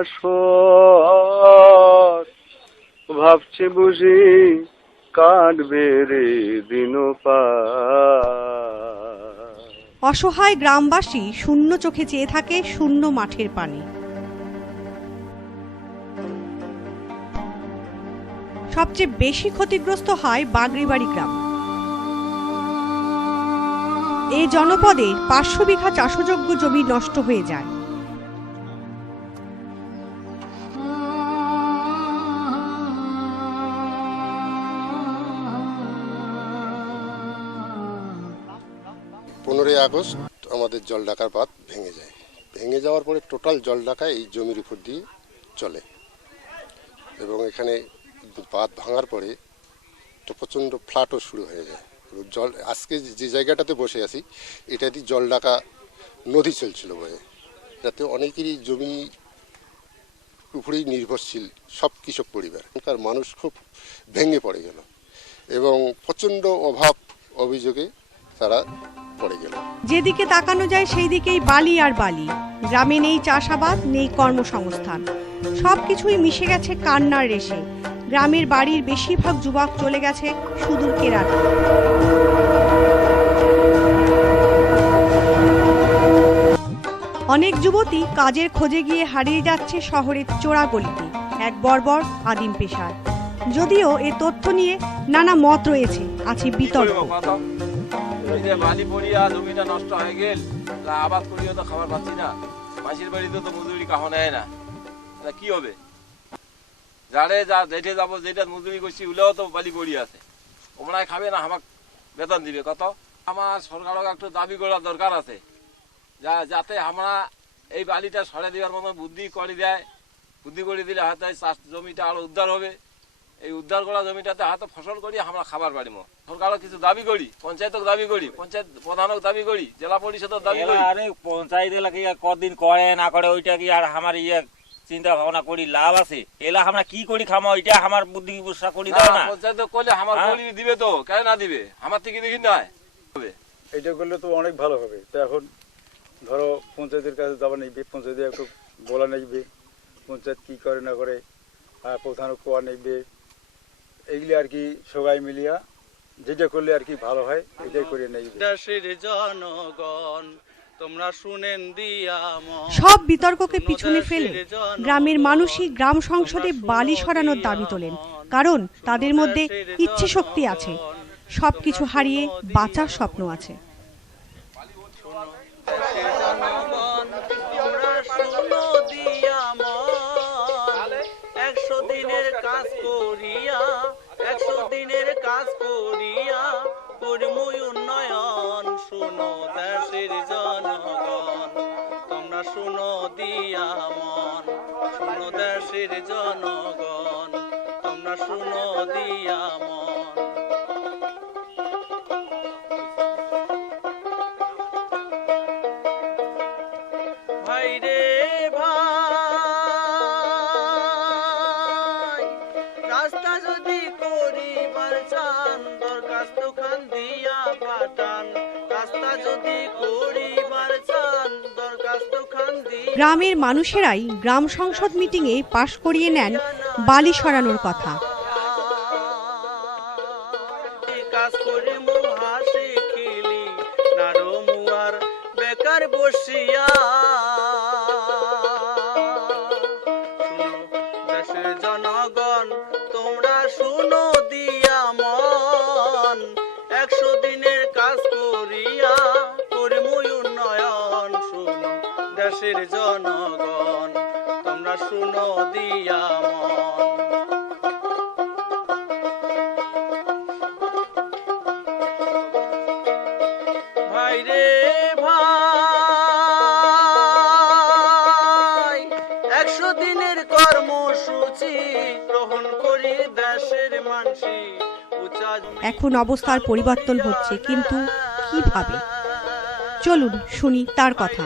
আসর, ভাবছি বুঝি কাটবে রে দিন পার। অসহায় গ্রামবাসী শূন্য চোখে চেয়ে থাকে শূন্য মাঠের পানে। সবচেয়ে বেশি ক্ষতিগ্রস্ত হয় বাগড়িবাড়ি গ্রাম। এই জনপদে 500 বিঘা চাষযোগ্য জমি নষ্ট হয়ে যায়। আগস্ট আমাদের জলঢাকার বাঁধ ভেঙে যায়। ভেঙে যাওয়ার পরে টোটাল জলঢাকা এই জমির উপর দিয়ে চলে এবং এখানে বাঁধ ভাঙার পরে তো প্রচণ্ড ফ্লাটও শুরু হয়ে যায়। জল আজকে যে জায়গাটাতে বসে আছি এটা দিয়ে জলঢাকা নদী চলছিল বয়ে, যাতে অনেকেরই জমি উপরেই নির্ভরশীল সব কৃষক পরিবার। এখানকার মানুষ খুব ভেঙে পড়ে গেল এবং প্রচণ্ড অভাব অভিযোগে তারা পড়ে গেল। যেদিকে তাকানো যায় সেই দিকেই বালি আর বালি। গ্রামে নেই চাষাবাদ, নেই কর্মসংস্থান, সবকিছুই মিশে গেছে কান্নার রেশে। গ্রামের বাড়ির বেশিরভাগ যুবক চলে গেছে সুদূর কেরালা। অনেক যুবতী কাজের খোঁজে গিয়ে হারিয়ে যাচ্ছে শহরের চোরাগলিতে এক বর্বর আদিম পেশায়। যদিও এ তথ্য নিয়ে নানা মত রয়েছে, আছে বিতর্ক। বালি পড়িয়া জমিটা নষ্ট হয়ে গেল, আবাদ করিও তো খাবার পাচ্ছি না, মাসির বাড়িতে তো মজুরি কাহ নেয় না, কি হবে? যারে যেটে যাবো, যেটা মজুরি করছি ওগুলোও তো বালি পড়ি আছে, ওমরাই খাবে না, আমাকে বেতন দিবে কত? আমার সরকারকে একটু দাবি করার দরকার আছে, যাতে আমরা এই বালিটা সরে দেওয়ার মতো বুদ্ধি করে দেয়। বুদ্ধি করে দিলে হয়তো চাষ জমিটা আরো উদ্ধার হবে। এই উদ্ধার করা জমিটাতে হয়তো ফসল করি আমরা খাবার পারিব। সরকারও কিছু দাবি করি, পঞ্চায়েতক দাবি করি, পঞ্চায়েত প্রধানক দাবি করি, জেলা পরিষদের দাবি করি। আরে পঞ্চায়েত এলাকা কদিন করে না করে ওইটা কি আর আমার চিন্তা ভাবনা করি লাভ আছে? এলা আমরা কি করি খামো, ওইটা আমার বুদ্ধি ব্যবস্থা করি দাও না। পঞ্চায়েত করলে আমার বলি দিবে তো, কেন না দিবে? আমার থেকে দেখি না এটা করলে তো অনেক ভালো হবে। তো এখন ধরো পঞ্চায়েতের কাছে যাওয়া নেইবে, পঞ্চায়েতে একটু বলা নেইবে, পঞ্চায়েত কি করে না করে, প্রধানক কোয়া নেইবে, এইগুলি আর কি সবাই মিলিয়া যেটা করলে আর কি ভালো হয় এটাই করে নেইবে। দেশের জনগণ তোমরা শুনেন দিয়া সব বিতর্ককে পিছনে ফেলে গ্রামের মানুষই গ্রাম সংসদে বালি সরানোর দাবি তোলেন, কারণ তাদের মধ্যে ইচ্ছে শক্তি আছে, সবকিছু হারিয়ে বাঁচার স্বপ্ন আছে। 100 দিনের কাজ করিয়া 100 দিনের কাজ করিয়া করমু উন্নয়ন। শুনো দেশের জনগণ তোমরা শুনো দিয়া মন, শুনো দেশের জনগণ তোমরা শুনো দিয়া মন। ভাইরে ভাই, রাস্তা যদি করিবার চান দরখাস্ত খান দিয়া পাঠান। রাস্তা যদি করিবার চান দরখাস্ত খান দিয়া। গ্রামের মানুষেরাই গ্রাম সংসদ মিটিংয়ে পাশ করিয়ে নেন বালি সরানোর কথা। কাজ করি মু হাসি খিলি নারো মুয়ার বেকার বসিয়া। দেশের জনগণ তোমরা শুনো দিয়া মন, 100 দিনের কাজ করিয়া করমু উন্নয়ন। শুনো দেশের জনগণ তোমরা শুনো দিয়া মন। ভাইরে ভাই, 100 দিনের কর্মসূচি গ্রহণ করি দেশের মানসি। এখন অবস্থার পরিবর্তন হচ্ছে, কিন্তু কিভাবে? চলুন শুনি তার কথা।